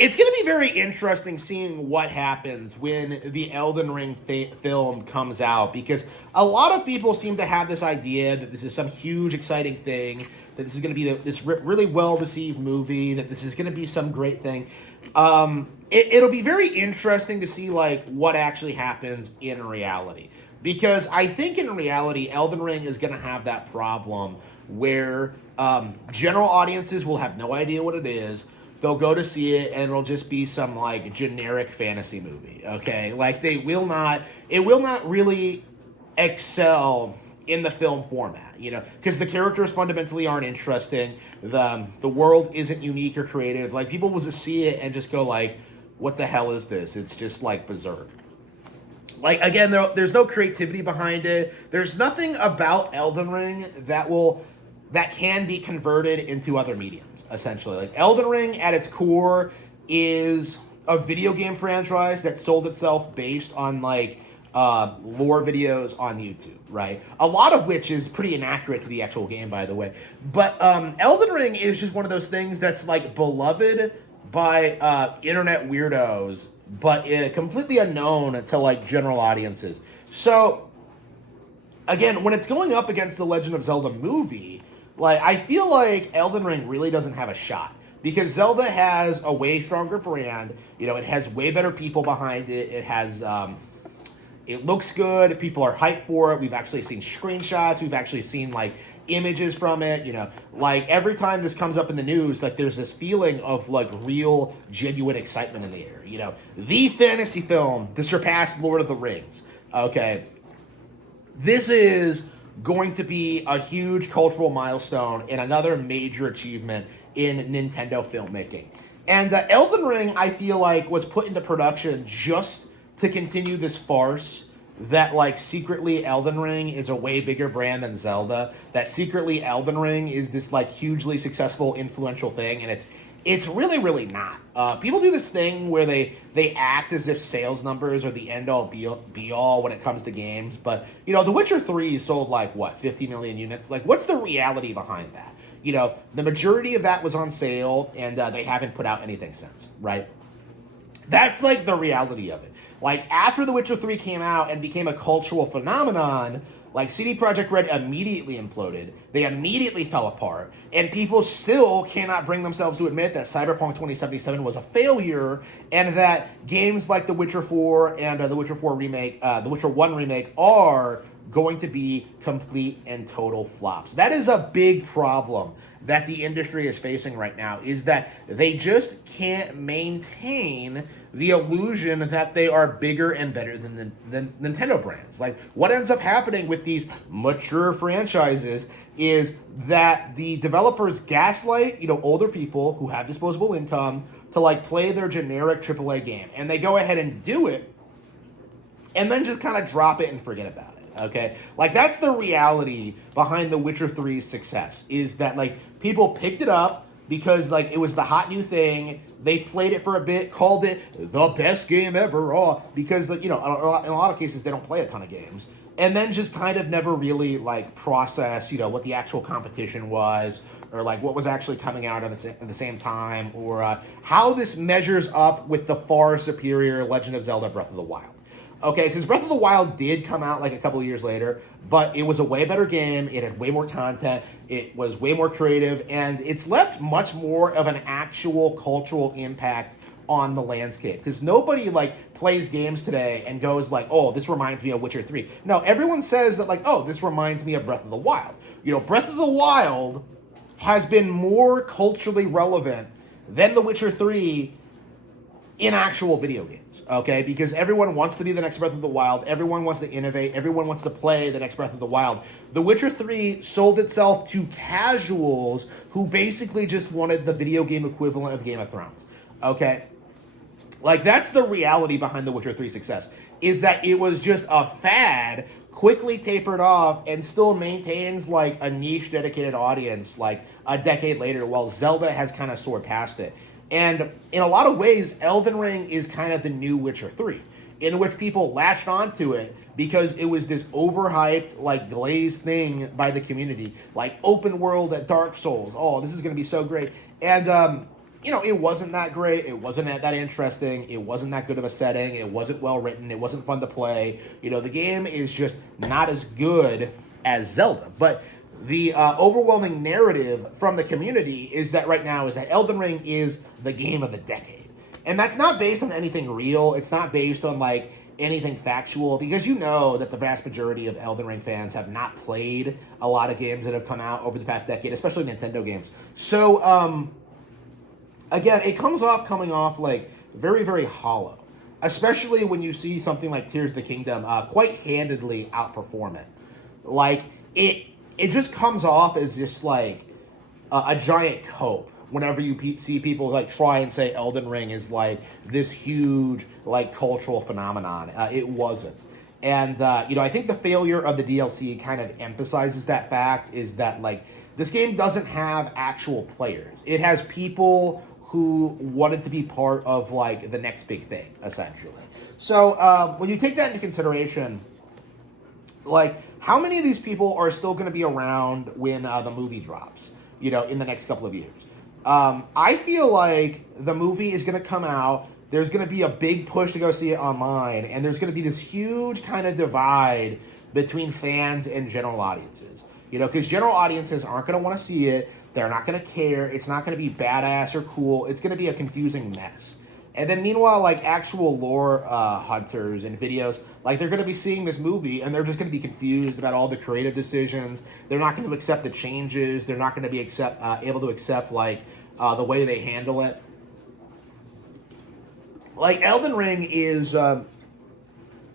It's going to be very interesting seeing what happens when the Elden Ring film comes out, because a lot of people seem to have this idea that this is some huge, exciting thing, that this is going to be this really well received movie, that this is going to be some great thing. It'll be very interesting to see like what actually happens in reality, because I think in reality, Elden Ring is going to have that problem where general audiences will have no idea what it is. They'll go to see it and it'll just be some like generic fantasy movie. Okay, like it will not really excel in the film format, because the characters fundamentally aren't interesting. The world isn't unique or creative. Like, people will just see it and just go like, what the hell is this? It's just like Berserk. Like, again, there's no creativity behind it. There's nothing about Elden Ring that can be converted into other mediums, essentially. Like, Elden Ring at its core is a video game franchise that sold itself based on like lore videos on YouTube, right? A lot of which is pretty inaccurate to the actual game, by the way. But Elden Ring is just one of those things that's like beloved by internet weirdos, but completely unknown to like general audiences. So again, when it's going up against the Legend of Zelda movie, like, I feel like Elden Ring really doesn't have a shot, because Zelda has a way stronger brand. It has way better people behind it. It has it looks good. People are hyped for it. We've actually seen screenshots. We've actually seen like images from it. Like, every time this comes up in the news, like, there's this feeling of like real, genuine excitement in the air. The fantasy film to surpass Lord of the Rings. Okay, this is going to be a huge cultural milestone and another major achievement in Nintendo filmmaking. And Elden Ring, I feel like, was put into production just to continue this farce that, like, secretly Elden Ring is a way bigger brand than Zelda, that secretly Elden Ring is this like hugely successful, influential thing, and it's really, really not. People do this thing where they act as if sales numbers are the end-all, be-all when it comes to games. But, The Witcher 3 sold, like, 50 million units? Like, what's the reality behind that? The majority of that was on sale, and they haven't put out anything since, right? That's, like, the reality of it. Like, after The Witcher 3 came out and became a cultural phenomenon, like, CD Projekt Red immediately imploded. They immediately fell apart. And people still cannot bring themselves to admit that Cyberpunk 2077 was a failure, and that games like The Witcher 4 and The Witcher 4 remake, The Witcher 1 remake are going to be complete and total flops. That is a big problem that the industry is facing right now, is that they just can't maintain the illusion that they are bigger and better than Nintendo brands. Like, what ends up happening with these mature franchises is that the developers gaslight, older people who have disposable income to like play their generic AAA game, and they go ahead and do it, and then just kind of drop it and forget about it. Okay, like, that's the reality behind The Witcher 3's success, is that like people picked it up because like it was the hot new thing. They played it for a bit, called it the best game ever, because in a lot of cases they don't play a ton of games, and then just kind of never really like process what the actual competition was, or like what was actually coming out at the same time, or how this measures up with the far superior Legend of Zelda Breath of the Wild. Okay, because Breath of the Wild did come out like a couple of years later, but it was a way better game. It had way more content. It was way more creative, and it's left much more of an actual cultural impact on the landscape. Because nobody like plays games today and goes like, oh, this reminds me of Witcher 3. No, everyone says that like, oh, this reminds me of Breath of the Wild. Breath of the Wild has been more culturally relevant than The Witcher 3 in actual video games. Okay, because everyone wants to be the next Breath of the Wild. Everyone wants to innovate. Everyone wants to play the next Breath of the Wild. The Witcher 3 sold itself to casuals who basically just wanted the video game equivalent of Game of Thrones. Okay? Like, that's the reality behind The Witcher 3's success, is that it was just a fad, quickly tapered off, and still maintains, like, a niche dedicated audience, like, a decade later, while Zelda has kind of soared past it. And in a lot of ways, Elden Ring is kind of the new Witcher 3, in which people latched onto it because it was this overhyped, like, glazed thing by the community. Like, open world at Dark Souls. Oh, this is going to be so great. And it wasn't that great. It wasn't that interesting. It wasn't that good of a setting. It wasn't well written. It wasn't fun to play. The game is just not as good as Zelda. But the overwhelming narrative from the community is that right now is that Elden Ring is the game of the decade. And that's not based on anything real. It's not based on like anything factual, because that the vast majority of Elden Ring fans have not played a lot of games that have come out over the past decade, especially Nintendo games. So, again, it coming off like very, very hollow, especially when you see something like Tears of the Kingdom quite handedly outperform it. Like, it just comes off as just like a giant cope whenever you see people like try and say Elden Ring is like this huge like cultural phenomenon. It wasn't. And I think the failure of the DLC kind of emphasizes that fact, is that like this game doesn't have actual players. It has people who wanted to be part of like the next big thing, essentially. So when you take that into consideration, like how many of these people are still going to be around when the movie drops, in the next couple of years? I feel like the movie is going to come out. There's going to be a big push to go see it online, and there's going to be this huge kind of divide between fans and general audiences. Because general audiences aren't going to want to see it. They're not going to care. It's not going to be badass or cool. It's going to be a confusing mess. And then meanwhile, like actual lore hunters and videos, like they're going to be seeing this movie and they're just going to be confused about all the creative decisions. They're not going to accept the changes. They're not going to be able to accept like the way they handle it. Like Elden Ring is,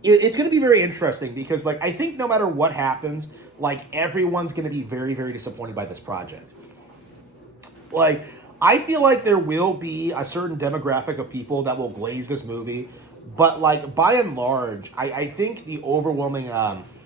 it's going to be very interesting because like I think no matter what happens, like everyone's going to be very, very disappointed by this project. Like, I feel like there will be a certain demographic of people that will glaze this movie, but like by and large, I think the overwhelming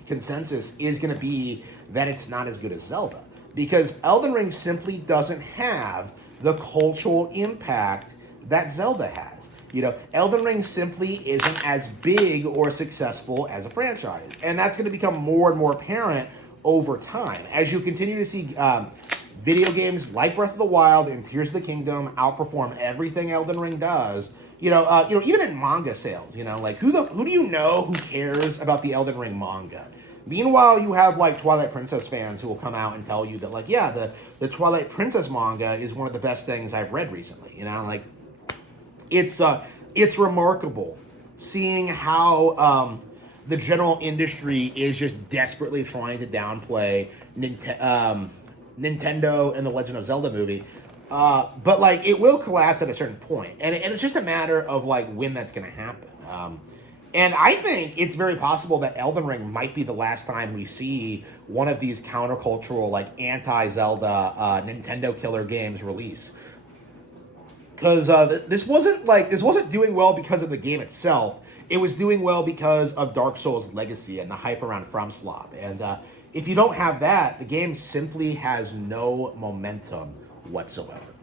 consensus is going to be that it's not as good as Zelda, because Elden Ring simply doesn't have the cultural impact that Zelda has. Elden Ring simply isn't as big or successful as a franchise, and that's going to become more and more apparent over time as you continue to see video games like Breath of the Wild and Tears of the Kingdom outperform everything Elden Ring does. Even in manga sales, like who do you know who cares about the Elden Ring manga? Meanwhile, you have like Twilight Princess fans who will come out and tell you that like, yeah, the Twilight Princess manga is one of the best things I've read recently. Like it's remarkable seeing how the general industry is just desperately trying to downplay Nintendo and the Legend of Zelda movie, but like it will collapse at a certain point, and it's just a matter of like when that's going to happen. And I think it's very possible that Elden Ring might be the last time we see one of these countercultural, like anti-Zelda Nintendo killer games release, because this wasn't doing well because of the game itself. It was doing well because of Dark Souls' legacy and the hype around FromSoft. And if you don't have that, the game simply has no momentum whatsoever.